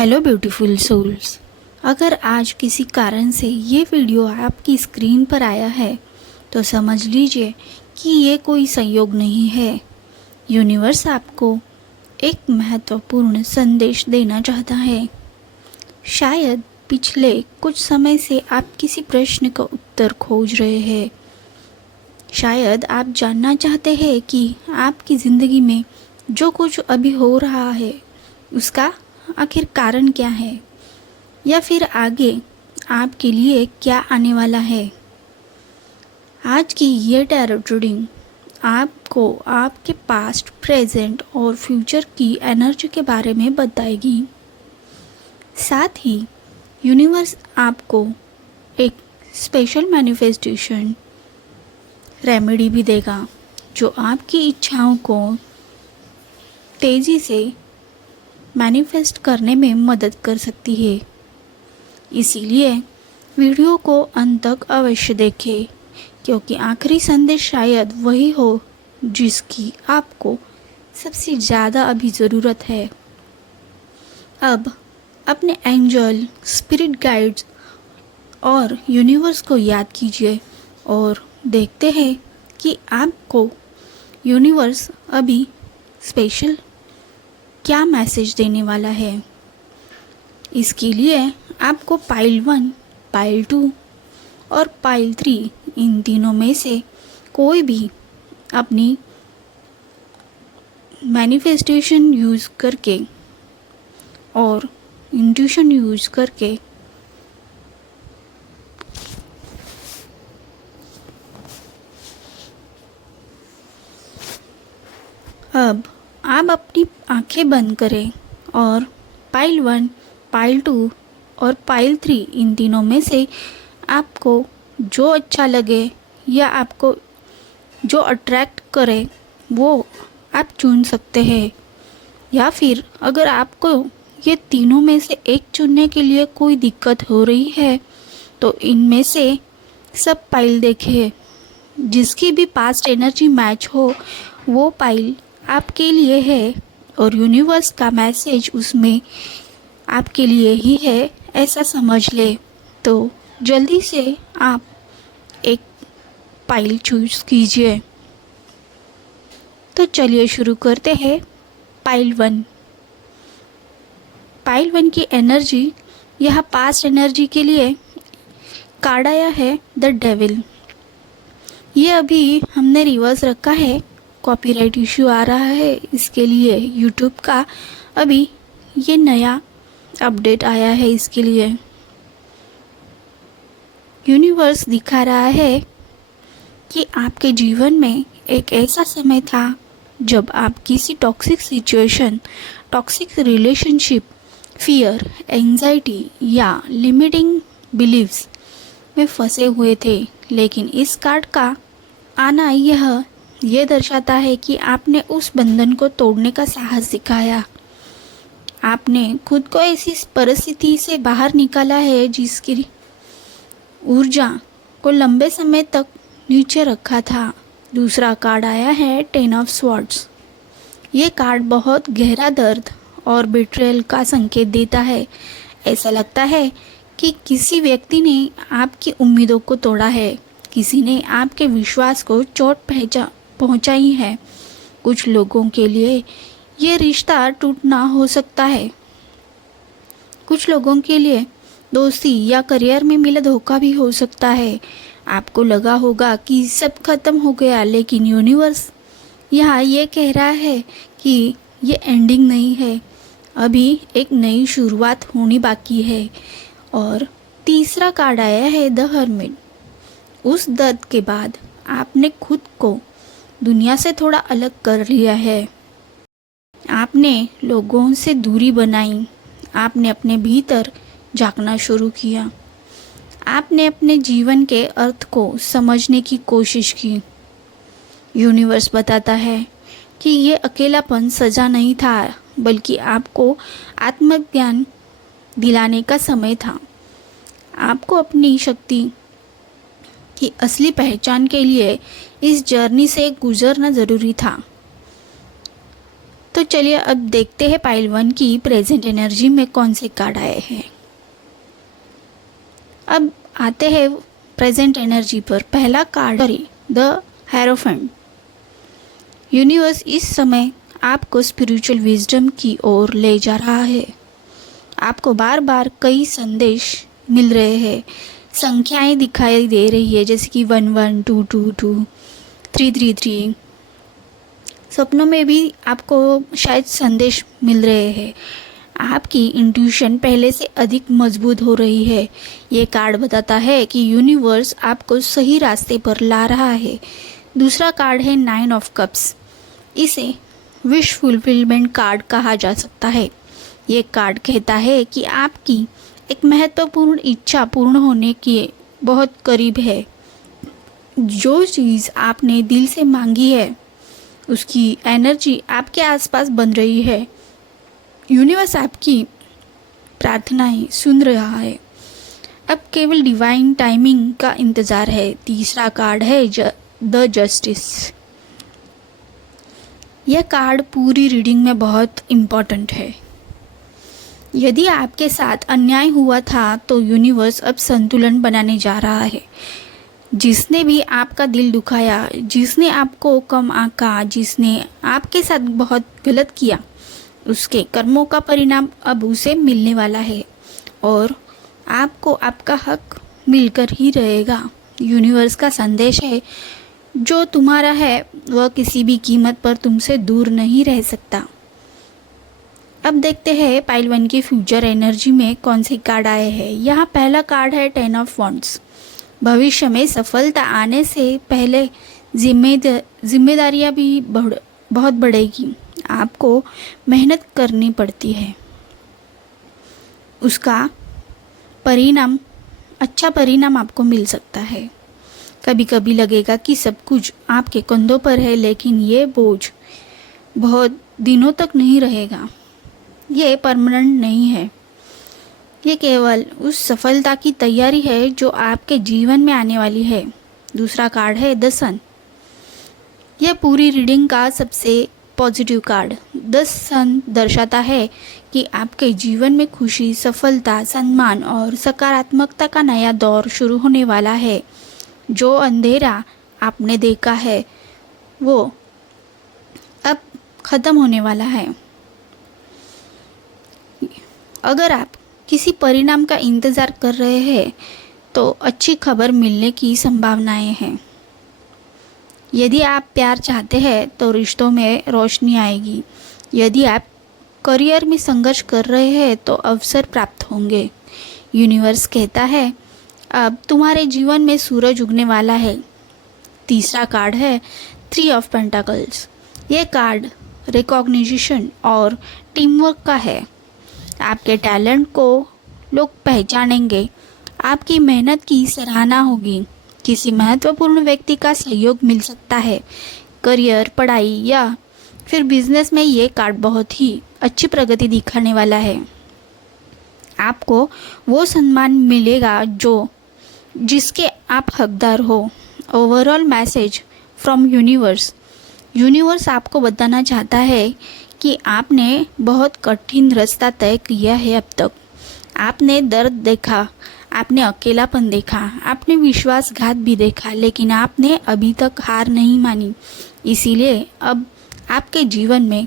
Hello beautiful souls. अगर आज किसी कारण से ये वीडियो आपकी स्क्रीन पर आया है तो समझ लीजिए कि ये कोई संयोग नहीं है। यूनिवर्स आपको एक महत्वपूर्ण संदेश देना चाहता है। शायद पिछले कुछ समय से आप किसी प्रश्न का उत्तर खोज रहे हैं। शायद आप जानना चाहते हैं कि आपकी ज़िंदगी में जो कुछ अभी हो रहा है उसका आखिर कारण क्या है, या फिर आगे आपके लिए क्या आने वाला है। आज की ये टैरो रीडिंग आपको आपके पास्ट, प्रेजेंट और फ्यूचर की एनर्जी के बारे में बताएगी। साथ ही यूनिवर्स आपको एक स्पेशल मैनिफेस्टेशन रेमेडी भी देगा जो आपकी इच्छाओं को तेज़ी से मैनिफेस्ट करने में मदद कर सकती है। इसीलिए वीडियो को अंत तक अवश्य देखें, क्योंकि आखिरी संदेश शायद वही हो जिसकी आपको सबसे ज़्यादा अभी ज़रूरत है। अब अपने एंजल, स्पिरिट गाइड्स और यूनिवर्स को याद कीजिए और देखते हैं कि आपको यूनिवर्स अभी स्पेशल क्या मैसेज देने वाला है। इसके लिए आपको पाइल 1, पाइल 2 और पाइल 3 इन तीनों में से कोई भी अपनी मैनिफेस्टेशन यूज़ करके और इंट्यूशन यूज़ करके अब आप अपनी आंखें बंद करें और पाइल 1, पाइल 2 और पाइल 3 इन तीनों में से आपको जो अच्छा लगे या आपको जो अट्रैक्ट करे वो आप चुन सकते हैं। या फिर अगर आपको ये तीनों में से एक चुनने के लिए कोई दिक्कत हो रही है तो इनमें से सब पाइल देखें। जिसकी भी पास्ट एनर्जी मैच हो वो पाइल आपके लिए है और यूनिवर्स का मैसेज उसमें आपके लिए ही है, ऐसा समझ ले। तो जल्दी से आप एक पाइल चूज कीजिए। तो चलिए शुरू करते हैं। पाइल 1। पाइल 1 की एनर्जी, यह पास्ट एनर्जी के लिए कार्ड आया है द डेविल। ये अभी हमने रिवर्स रखा है, कॉपीराइट इशू आ रहा है, इसके लिए यूट्यूब का अभी ये नया अपडेट आया है। इसके लिए यूनिवर्स दिखा रहा है कि आपके जीवन में एक ऐसा समय था जब आप किसी toxic situation, toxic relationship, fear, anxiety या लिमिटिंग बिलीव्स में फंसे हुए थे। लेकिन इस कार्ड का आना यह दर्शाता है कि आपने उस बंधन को तोड़ने का साहस दिखाया। आपने खुद को ऐसी परिस्थिति से बाहर निकाला है जिसकी ऊर्जा को लंबे समय तक नीचे रखा था। दूसरा कार्ड आया है 10 ऑफ स्वॉर्ड्स। ये कार्ड बहुत गहरा दर्द और बिट्रेयल का संकेत देता है। ऐसा लगता है कि किसी व्यक्ति ने आपकी उम्मीदों को तोड़ा है, किसी ने आपके विश्वास को चोट पहुंचाई है। कुछ लोगों के लिए ये रिश्ता टूटना हो सकता है। कुछ लोगों के लिए दोस्ती या करियर में मिला धोखा भी हो सकता है। आपको लगा होगा कि सब खत्म हो गया, लेकिन यूनिवर्स यहाँ ये कह रहा है कि ये एंडिंग नहीं है, अभी एक नई शुरुआत होनी बाकी है। और तीसरा कार्ड आया है द हर्मिट। उस दर्द के बाद आपने खुद को दुनिया से थोड़ा अलग कर लिया है। आपने लोगों से दूरी बनाई, आपने अपने भीतर झांकना शुरू किया, आपने अपने जीवन के अर्थ को समझने की कोशिश की। यूनिवर्स बताता है कि ये अकेलापन सजा नहीं था, बल्कि आपको आत्मज्ञान दिलाने का समय था। आपको अपनी शक्ति की असली पहचान के लिए इस जर्नी से गुजरना ज़रूरी था। तो तो चलिए अब देखते हैं पाइल 1 की प्रेजेंट एनर्जी में कौन से कार्ड आए हैं। अब आते हैं प्रेजेंट एनर्जी पर। पहला कार्ड द हेरोफेंट। यूनिवर्स इस समय आपको स्पिरिचुअल विजडम की ओर ले जा रहा है। आपको बार बार कई संदेश मिल रहे हैं, संख्याएं दिखाई दे रही है जैसे कि 112222 333। सपनों में भी आपको शायद संदेश मिल रहे हैं। आपकी इंट्यूशन पहले से अधिक मजबूत हो रही है। ये कार्ड बताता है कि यूनिवर्स आपको सही रास्ते पर ला रहा है। दूसरा कार्ड है 9 ऑफ कप्स। इसे विश फुलफिलमेंट कार्ड कहा जा सकता है। ये कार्ड कहता है कि आपकी एक महत्वपूर्ण इच्छा पूर्ण होने के बहुत करीब है। जो चीज़ आपने दिल से मांगी है उसकी एनर्जी आपके आसपास बन रही है। यूनिवर्स आपकी प्रार्थनाएं सुन रहा है। अब केवल डिवाइन टाइमिंग का इंतज़ार है। तीसरा कार्ड है द जस्टिस। यह कार्ड पूरी रीडिंग में बहुत इम्पॉर्टेंट है। यदि आपके साथ अन्याय हुआ था तो यूनिवर्स अब संतुलन बनाने जा रहा है। जिसने भी आपका दिल दुखाया, जिसने आपको कम आंका, जिसने आपके साथ बहुत गलत किया, उसके कर्मों का परिणाम अब उसे मिलने वाला है और आपको आपका हक मिलकर ही रहेगा। यूनिवर्स का संदेश है, जो तुम्हारा है वह किसी भी कीमत पर तुमसे दूर नहीं रह सकता। अब देखते हैं पाइल 1 की फ्यूचर एनर्जी में कौन से कार्ड आए हैं। यहाँ पहला कार्ड है 10 ऑफ वॉन्ड्स। भविष्य में सफलता आने से पहले जिम्मेदारियाँ भी बहुत बढ़ेगी। आपको मेहनत करनी पड़ती है, उसका परिणाम, अच्छा परिणाम आपको मिल सकता है। कभी कभी लगेगा कि सब कुछ आपके कंधों पर है, लेकिन ये बोझ बहुत दिनों तक नहीं रहेगा। ये परमानेंट नहीं है। ये केवल उस सफलता की तैयारी है जो आपके जीवन में आने वाली है। दूसरा कार्ड है द सन। यह पूरी रीडिंग का सबसे पॉजिटिव कार्ड। द सन दर्शाता है कि आपके जीवन में खुशी, सफलता, सम्मान और सकारात्मकता का नया दौर शुरू होने वाला है। जो अंधेरा आपने देखा है वो अब ख़त्म होने वाला है। अगर आप किसी परिणाम का इंतज़ार कर रहे हैं तो अच्छी खबर मिलने की संभावनाएं हैं। यदि आप प्यार चाहते हैं तो रिश्तों में रोशनी आएगी। यदि आप करियर में संघर्ष कर रहे हैं तो अवसर प्राप्त होंगे। यूनिवर्स कहता है अब तुम्हारे जीवन में सूरज उगने वाला है। तीसरा कार्ड है 3 ऑफ पेंटाकल्स। ये कार्ड रिकॉग्निशन और टीम वर्क का है। आपके टैलेंट को लोग पहचानेंगे। आपकी मेहनत की सराहना होगी। किसी महत्वपूर्ण व्यक्ति का सहयोग मिल सकता है। करियर, पढ़ाई या फिर बिजनेस में ये कार्ड बहुत ही अच्छी प्रगति दिखाने वाला है। आपको वो सम्मान मिलेगा जिसके आप हकदार हो। Overall message from universe. Universe आपको बताना चाहता है कि आपने बहुत कठिन रास्ता तय किया है। अब तक आपने दर्द देखा, आपने अकेलापन देखा, आपने विश्वासघात भी देखा, लेकिन आपने अभी तक हार नहीं मानी। इसीलिए अब आपके जीवन में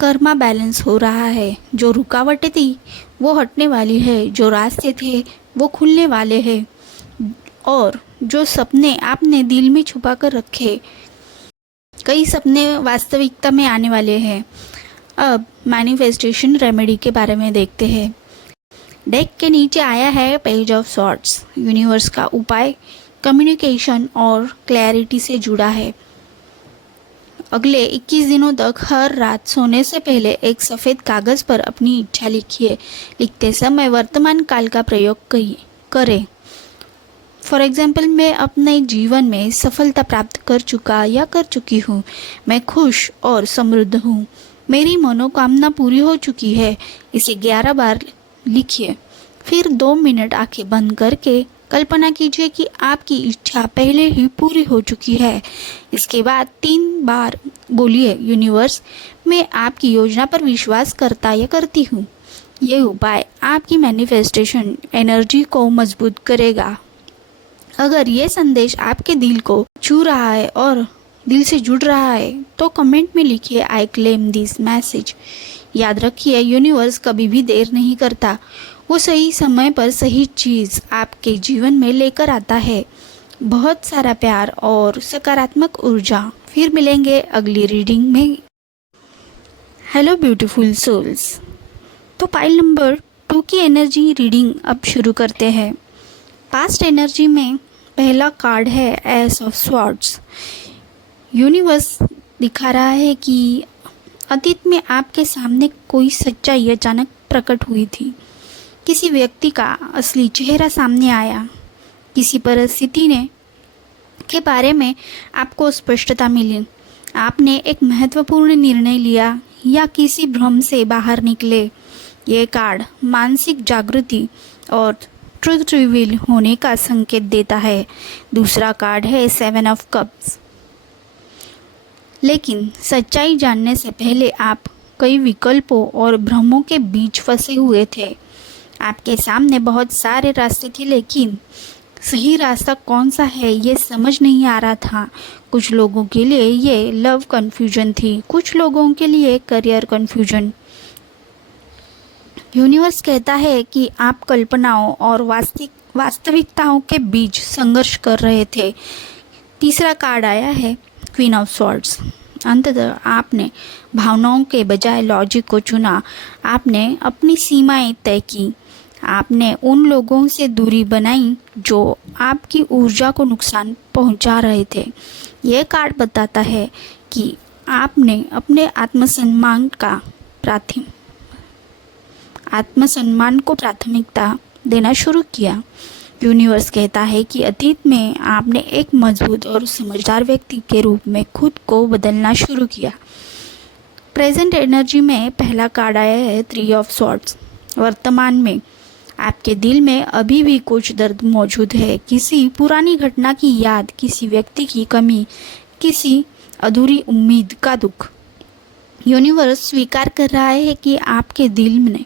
कर्मा बैलेंस हो रहा है। जो रुकावटें थी वो हटने वाली है, जो रास्ते थे वो खुलने वाले हैं और जो सपने आपने दिल में छुपा कर रखे, कई सपने वास्तविकता में आने वाले हैं। अब मैनिफेस्टेशन रेमेडी के बारे में देखते हैं। डेक के नीचे आया है पेज ऑफ सॉर्ड्स। यूनिवर्स का उपाय कम्युनिकेशन और क्लैरिटी से जुड़ा है। अगले 21 दिनों तक हर रात सोने से पहले एक सफ़ेद कागज़ पर अपनी इच्छा लिखिए। लिखते समय वर्तमान काल का प्रयोग करें। फॉर एग्जाम्पल, मैं अपने जीवन में सफलता प्राप्त कर चुका या कर चुकी हूँ। मैं खुश और समृद्ध हूँ। मेरी मनोकामना पूरी हो चुकी है। इसे 11 बार लिखिए। फिर 2 मिनट आंखें बंद करके कल्पना कीजिए कि आपकी इच्छा पहले ही पूरी हो चुकी है। इसके बाद 3 बार बोलिए, यूनिवर्स, मैं आपकी योजना पर विश्वास करता या करती हूँ। ये उपाय आपकी मैनिफेस्टेशन एनर्जी को मजबूत करेगा। अगर ये संदेश आपके दिल को छू रहा है और दिल से जुड़ रहा है तो कमेंट में लिखिए आई क्लेम दिस मैसेज। याद रखिए, यूनिवर्स कभी भी देर नहीं करता, वो सही समय पर सही चीज़ आपके जीवन में लेकर आता है। बहुत सारा प्यार और सकारात्मक ऊर्जा। फिर मिलेंगे अगली रीडिंग में। Hello beautiful souls. तो पाइल नंबर 2 की एनर्जी रीडिंग अब शुरू करते हैं। पास्ट एनर्जी में पहला कार्ड है एस ऑफ स्वॉर्ड्स। यूनिवर्स दिखा रहा है कि अतीत में आपके सामने कोई सच्चाई अचानक प्रकट हुई थी। किसी व्यक्ति का असली चेहरा सामने आया, किसी परिस्थिति ने के बारे में आपको स्पष्टता मिली, आपने एक महत्वपूर्ण निर्णय लिया या किसी भ्रम से बाहर निकले। ये कार्ड मानसिक जागृति और ट्रुथ रिवील होने का संकेत देता है। दूसरा कार्ड है 7 ऑफ कप्स। लेकिन सच्चाई जानने से पहले आप कई विकल्पों और भ्रमों के बीच फंसे हुए थे। आपके सामने बहुत सारे रास्ते थे, लेकिन सही रास्ता कौन सा है ये समझ नहीं आ रहा था। कुछ लोगों के लिए ये लव कन्फ्यूजन थी, कुछ लोगों के लिए करियर कन्फ्यूजन। यूनिवर्स कहता है कि आप कल्पनाओं और वास्तविकताओं के बीच संघर्ष कर रहे थे। तीसरा कार्ड आया है क्वीन ऑफ स्वॉर्ड्स। अंततः आपने भावनाओं के बजाय लॉजिक को चुना। आपने अपनी सीमाएं तय की। आपने उन लोगों से दूरी बनाई जो आपकी ऊर्जा को नुकसान पहुंचा रहे थे। यह कार्ड बताता है कि आपने अपने आत्मसम्मान को प्राथमिकता देना शुरू किया। यूनिवर्स कहता है कि अतीत में आपने एक मजबूत और समझदार व्यक्ति के रूप में खुद को बदलना शुरू किया। प्रेजेंट एनर्जी में पहला कार्ड आया है 3 ऑफ स्वॉर्ड्स। वर्तमान में आपके दिल में अभी भी कुछ दर्द मौजूद है, किसी पुरानी घटना की याद, किसी व्यक्ति की कमी, किसी अधूरी उम्मीद का दुख। यूनिवर्स स्वीकार कर रहा है कि आपके दिल ने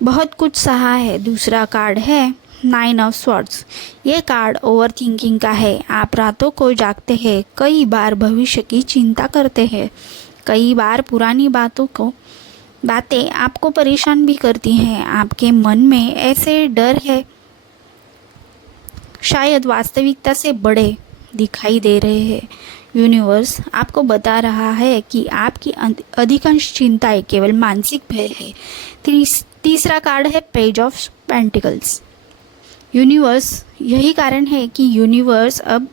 बहुत कुछ सहा है। दूसरा कार्ड है 9 ऑफ स्वॉर्ड्स। ये कार्ड ओवर थिंकिंग का है। आप रातों को जागते हैं, कई बार भविष्य की चिंता करते हैं, कई बार पुरानी बातें आपको परेशान भी करती हैं। आपके मन में ऐसे डर है शायद वास्तविकता से बड़े दिखाई दे रहे हैं। यूनिवर्स आपको बता रहा है कि आपकी अधिकांश चिंताएं केवल मानसिक भय है। तीसरा कार्ड है पेज ऑफ पेंटिकल्स। यूनिवर्स, यही कारण है कि यूनिवर्स अब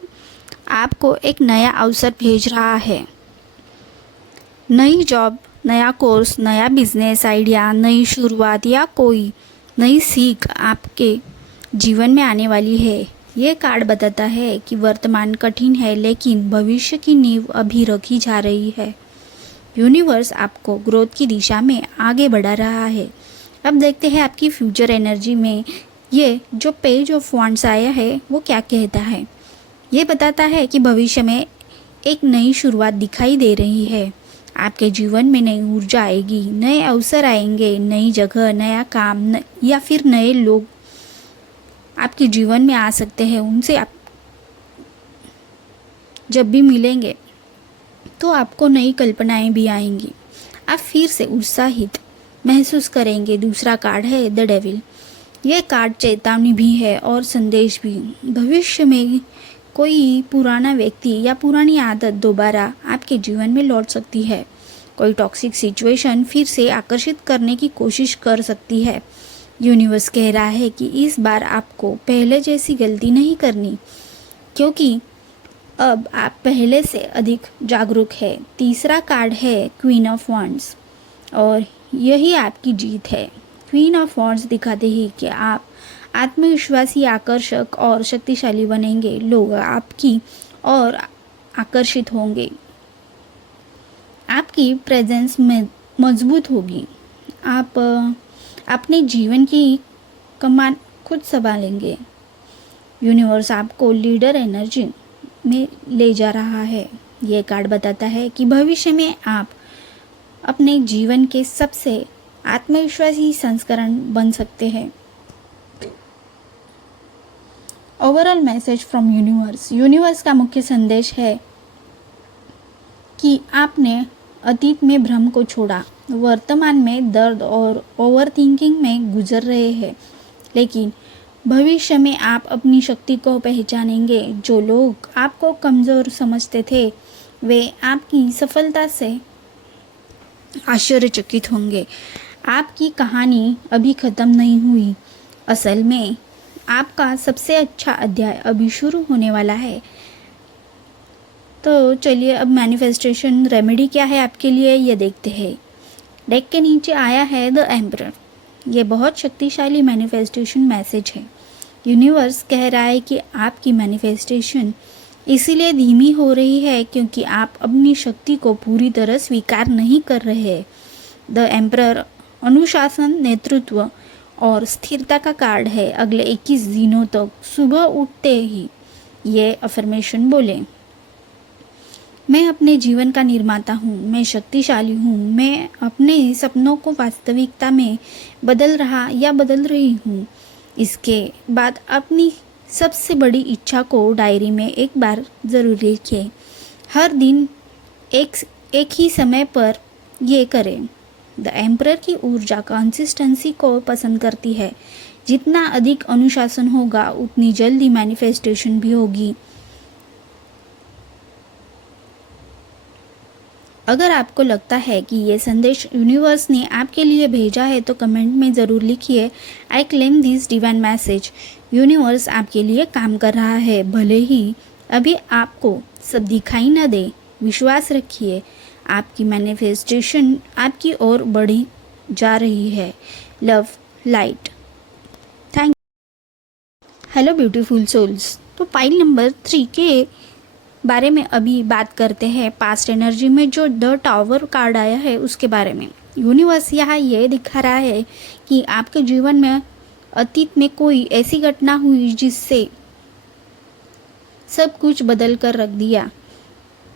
आपको एक नया अवसर भेज रहा है। नई जॉब, नया कोर्स, नया बिजनेस आइडिया, नई शुरुआत या कोई नई सीख आपके जीवन में आने वाली है। ये कार्ड बताता है कि वर्तमान कठिन है, लेकिन भविष्य की नींव अभी रखी जा रही है। यूनिवर्स आपको ग्रोथ की दिशा में आगे बढ़ा रहा है। अब देखते हैं आपकी फ्यूचर एनर्जी में ये जो पेज ऑफ वांड्स आया है वो क्या कहता है। ये बताता है कि भविष्य में एक नई शुरुआत दिखाई दे रही है। आपके जीवन में नई ऊर्जा आएगी, नए अवसर आएंगे, नई जगह, नया काम या फिर नए लोग आपके जीवन में आ सकते हैं। उनसे आप जब भी मिलेंगे तो आपको नई कल्पनाएं भी आएंगी। आप फिर से उत्साहित महसूस करेंगे। दूसरा कार्ड है द डेविल। यह कार्ड चेतावनी भी है और संदेश भी। भविष्य में कोई पुराना व्यक्ति या पुरानी आदत दोबारा आपके जीवन में लौट सकती है। कोई टॉक्सिक सिचुएशन फिर से आकर्षित करने की कोशिश कर सकती है। यूनिवर्स कह रहा है कि इस बार आपको पहले जैसी गलती नहीं करनी, क्योंकि अब आप पहले से अधिक जागरूक है। तीसरा कार्ड है क्वीन ऑफ वांड्स और यही आपकी जीत है। क्वीन ऑफ वांड्स दिखाते ही कि आप आत्मविश्वासी, आकर्षक और शक्तिशाली बनेंगे। लोग आपकी ओर आकर्षित होंगे। आपकी प्रेजेंस में मजबूत होगी। आप अपने जीवन की कमान खुद संभालेंगे। यूनिवर्स आपको लीडर एनर्जी में ले जा रहा है। ये कार्ड बताता है कि भविष्य में आप अपने जीवन के सबसे आत्मविश्वासी संस्करण बन सकते हैं। Overall message from universe. Universe का मुख्य संदेश है कि आपने अतीत में भ्रम को छोड़ा, वर्तमान में दर्द और ओवरथिंकिंग में गुजर रहे हैं, लेकिन भविष्य में आप अपनी शक्ति को पहचानेंगे। जो लोग आपको कमज़ोर समझते थे वे आपकी सफलता से आश्चर्यचकित होंगे। आपकी कहानी अभी ख़त्म नहीं हुई। असल में आपका सबसे अच्छा अध्याय अभी शुरू होने वाला है। तो चलिए अब मैनिफेस्टेशन रेमेडी क्या है आपके लिए ये देखते हैं। डेक के नीचे आया है द एम्परर। ये बहुत शक्तिशाली मैनिफेस्टेशन मैसेज है। यूनिवर्स कह रहा है कि आपकी मैनिफेस्टेशन इसीलिए धीमी हो रही है क्योंकि आप अपनी शक्ति को पूरी तरह स्वीकार नहीं कर रहे। द एम्परर अनुशासन, नेतृत्व और स्थिरता का कार्ड है। अगले 21 दिनों तक सुबह उठते ही ये अफर्मेशन बोलें। मैं अपने जीवन का निर्माता हूँ, मैं शक्तिशाली हूँ, मैं अपने सपनों को वास्तविकता में बदल रहा या बदल रही हूँ। इसके बाद अपनी सबसे बड़ी इच्छा को डायरी में एक बार ज़रूर लिखें। हर दिन एक ही समय पर ये करें। द एम्परर की ऊर्जा कंसिस्टेंसी को पसंद करती है। जितना अधिक अनुशासन होगा उतनी जल्दी मैनिफेस्टेशन भी होगी। अगर आपको लगता है कि ये संदेश यूनिवर्स ने आपके लिए भेजा है तो कमेंट में ज़रूर लिखिए, I claim this divine message. Universe आपके लिए काम कर रहा है, भले ही अभी आपको सब दिखाई न दे। विश्वास रखिए, आपकी मैनिफेस्टेशन आपकी ओर बढ़ी जा रही है। Love, light. Thank. Hello beautiful souls. तो पाइल नंबर 3 के बारे में अभी बात करते हैं। पास्ट एनर्जी में जो द टावर कार्ड आया है उसके बारे में। यूनिवर्स यहाँ ये दिखा रहा है कि आपके जीवन में अतीत में कोई ऐसी घटना हुई जिससे सब कुछ बदल कर रख दिया।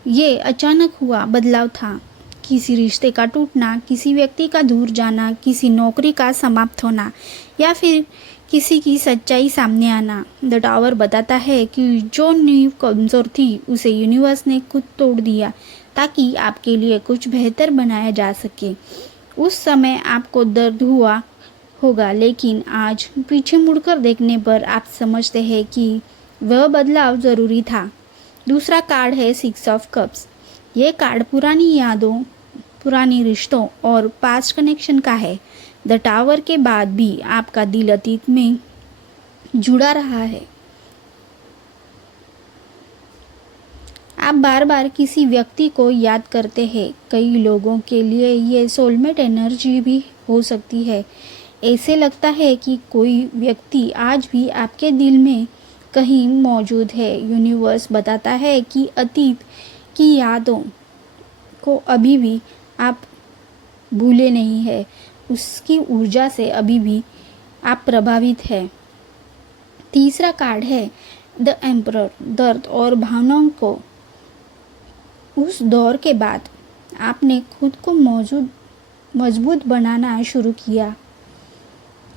ये अचानक हुआ बदलाव था। किसी रिश्ते का टूटना, किसी व्यक्ति का दूर जाना, किसी नौकरी का समाप्त होना या फिर किसी की सच्चाई सामने आना। द टावर बताता है कि जो नींव कमज़ोर थी उसे यूनिवर्स ने खुद तोड़ दिया ताकि आपके लिए कुछ बेहतर बनाया जा सके। उस समय आपको दर्द हुआ होगा, लेकिन आज पीछे मुड़कर देखने पर आप समझते हैं कि वह बदलाव ज़रूरी था। दूसरा कार्ड है 6 ऑफ कप्स। ये कार्ड पुरानी यादों, पुरानी रिश्तों और पास्ट कनेक्शन का है। द टावर के बाद भी आपका दिल अतीत में जुड़ा रहा है। आप बार बार किसी व्यक्ति को याद करते हैं। कई लोगों के लिए ये सोलमेट एनर्जी भी हो सकती है। ऐसे लगता है कि कोई व्यक्ति आज भी आपके दिल में कहीं मौजूद है। यूनिवर्स बताता है कि अतीत की यादों को अभी भी आप भूले नहीं है। उसकी ऊर्जा से अभी भी आप प्रभावित हैं। तीसरा कार्ड है द एम्परर। दर्द और भावनाओं को उस दौर के बाद आपने खुद को मजबूत बनाना शुरू किया।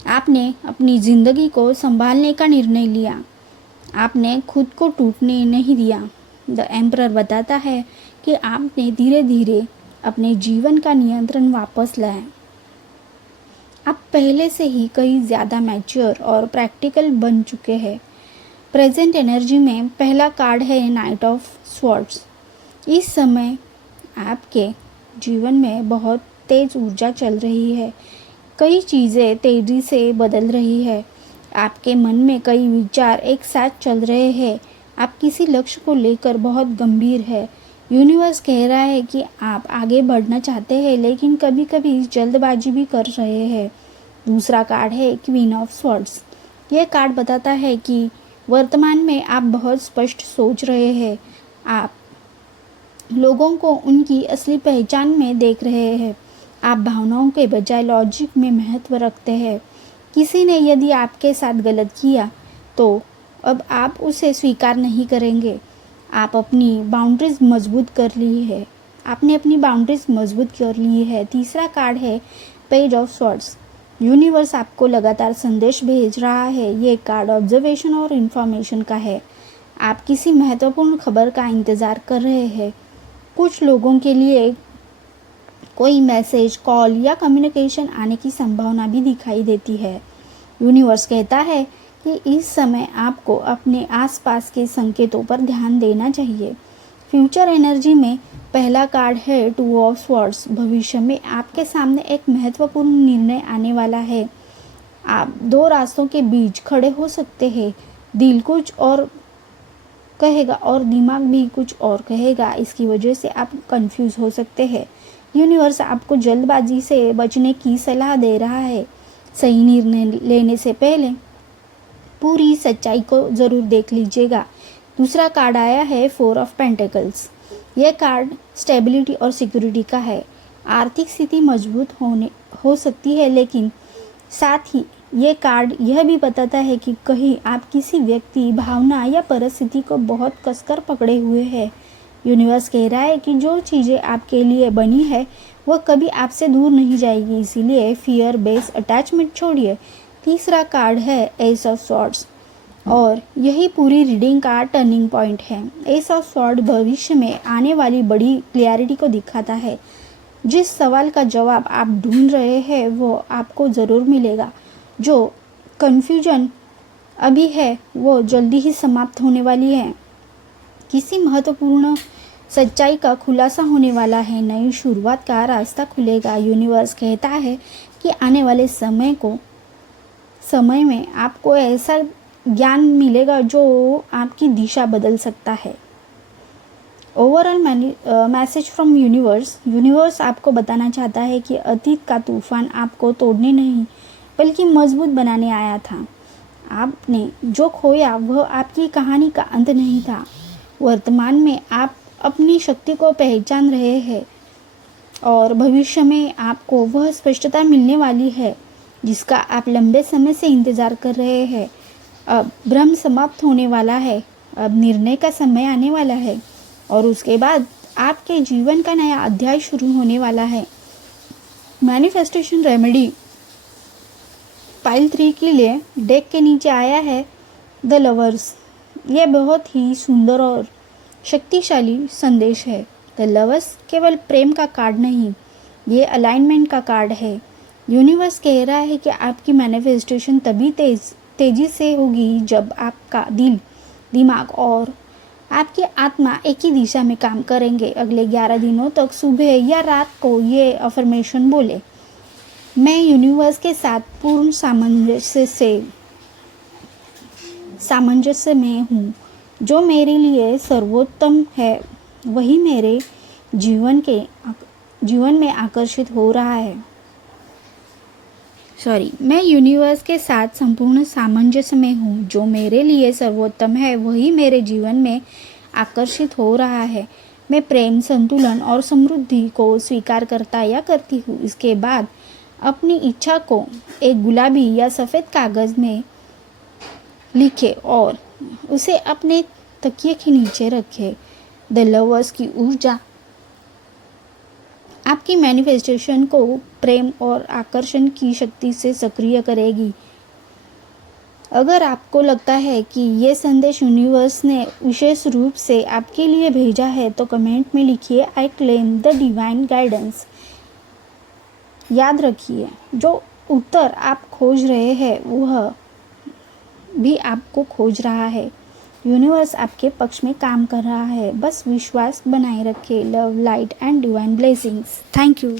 आपने अपनी ज़िंदगी को संभालने का निर्णय लिया। आपने खुद को टूटने नहीं दिया। द एम्परर बताता है कि आपने धीरे धीरे अपने जीवन का नियंत्रण वापस लाया। आप पहले से ही कई ज़्यादा मैच्योर और प्रैक्टिकल बन चुके हैं। प्रेजेंट एनर्जी में पहला कार्ड है नाइट ऑफ स्वॉर्ड्स। इस समय आपके जीवन में बहुत तेज़ ऊर्जा चल रही है। कई चीज़ें तेज़ी से बदल रही है। आपके मन में कई विचार एक साथ चल रहे हैं। आप किसी लक्ष्य को लेकर बहुत गंभीर है। यूनिवर्स कह रहा है कि आप आगे बढ़ना चाहते हैं, लेकिन कभी कभी जल्दबाजी भी कर रहे हैं। दूसरा कार्ड है क्वीन ऑफ स्वॉर्ड्स। यह कार्ड बताता है कि वर्तमान में आप बहुत स्पष्ट सोच रहे हैं। आप लोगों को उनकी असली पहचान में देख रहे हैं। आप भावनाओं के बजाय लॉजिक में महत्व रखते हैं। किसी ने यदि आपके साथ गलत किया तो अब आप उसे स्वीकार नहीं करेंगे। आप अपनी बाउंड्रीज मजबूत कर ली है, आपने अपनी बाउंड्रीज मजबूत कर ली है। तीसरा कार्ड है पेज ऑफ स्वॉर्ड्स। यूनिवर्स आपको लगातार संदेश भेज रहा है। ये कार्ड ऑब्जर्वेशन और इन्फॉर्मेशन का है। आप किसी महत्वपूर्ण खबर का इंतज़ार कर रहे हैं। कुछ लोगों के लिए कोई मैसेज, कॉल या कम्युनिकेशन आने की संभावना भी दिखाई देती है। यूनिवर्स कहता है कि इस समय आपको अपने आसपास के संकेतों पर ध्यान देना चाहिए। फ्यूचर एनर्जी में पहला कार्ड है टू ऑफ स्वॉर्ड्स। भविष्य में आपके सामने एक महत्वपूर्ण निर्णय आने वाला है। आप दो रास्तों के बीच खड़े हो सकते हैं। दिल कुछ और कहेगा और दिमाग भी कुछ और कहेगा। इसकी वजह से आप कंफ्यूज हो सकते हैं। यूनिवर्स आपको जल्दबाजी से बचने की सलाह दे रहा है। सही निर्णय लेने से पहले पूरी सच्चाई को ज़रूर देख लीजिएगा। दूसरा कार्ड आया है 4 ऑफ पेंटिकल्स। यह कार्ड स्टेबिलिटी और सिक्योरिटी का है। आर्थिक स्थिति मजबूत हो सकती है, लेकिन साथ ही ये कार्ड यह भी बताता है कि कहीं आप किसी व्यक्ति, भावना या परिस्थिति को बहुत कसकर पकड़े हुए हैं। यूनिवर्स कह रहा है कि जो चीज़ें आपके लिए बनी है वह कभी आपसे दूर नहीं जाएगी, इसीलिए फियर बेस्ड अटैचमेंट छोड़िए। तीसरा कार्ड है एस ऑफ स्वॉर्ड्स और यही पूरी रीडिंग का टर्निंग पॉइंट है। एस ऑफ स्वॉर्ड भविष्य में आने वाली बड़ी क्लियरिटी को दिखाता है। जिस सवाल का जवाब आप ढूंढ रहे हैं वो आपको ज़रूर मिलेगा। जो कन्फ्यूजन अभी है वो जल्दी ही समाप्त होने वाली है। किसी महत्वपूर्ण सच्चाई का खुलासा होने वाला है। नई शुरुआत का रास्ता खुलेगा। यूनिवर्स कहता है कि आने वाले समय में आपको ऐसा ज्ञान मिलेगा जो आपकी दिशा बदल सकता है। ओवरऑल मैसेज फ्रॉम यूनिवर्स आपको बताना चाहता है कि अतीत का तूफान आपको तोड़ने नहीं बल्कि मजबूत बनाने आया था। आपने जो खोया वह आपकी कहानी का अंत नहीं था। वर्तमान में आप अपनी शक्ति को पहचान रहे हैं और भविष्य में आपको वह स्पष्टता मिलने वाली है जिसका आप लंबे समय से इंतज़ार कर रहे हैं। अब भ्रम समाप्त होने वाला है। अब निर्णय का समय आने वाला है और उसके बाद आपके जीवन का नया अध्याय शुरू होने वाला है। मैनिफेस्टेशन रेमेडी पाइल 3 के लिए डेक के नीचे आया है द लवर्स। यह बहुत ही सुंदर और शक्तिशाली संदेश है। द लवर्स केवल प्रेम का कार्ड नहीं, ये अलाइनमेंट का कार्ड है। यूनिवर्स कह रहा है कि आपकी मैनिफेस्टेशन तभी तेजी से होगी जब आपका दिल, दिमाग और आपकी आत्मा एक ही दिशा में काम करेंगे। अगले 11 दिनों तक सुबह या रात को ये अफर्मेशन बोले, मैं यूनिवर्स के साथ पूर्ण सामंजस्य में हूँ। जो मेरे लिए सर्वोत्तम है वही मेरे जीवन में आकर्षित हो रहा है। मैं यूनिवर्स के साथ संपूर्ण सामंजस्य में हूँ। जो मेरे लिए सर्वोत्तम है वही मेरे जीवन में आकर्षित हो रहा है। मैं प्रेम, संतुलन और समृद्धि को स्वीकार करता या करती हूँ। इसके बाद अपनी इच्छा को एक गुलाबी या सफ़ेद कागज़ में लिखे और उसे अपने तकिए के नीचे रखे। द लवर्स की ऊर्जा आपकी मैनिफेस्टेशन को प्रेम और आकर्षण की शक्ति से सक्रिय करेगी। अगर आपको लगता है कि ये संदेश यूनिवर्स ने विशेष रूप से आपके लिए भेजा है तो कमेंट में लिखिए I claim the divine guidance. याद रखिए, जो उत्तर आप खोज रहे हैं वह भी आपको खोज रहा है। यूनिवर्स आपके पक्ष में काम कर रहा है। बस विश्वास बनाए रखें। Love, light and divine blessings. Thank you.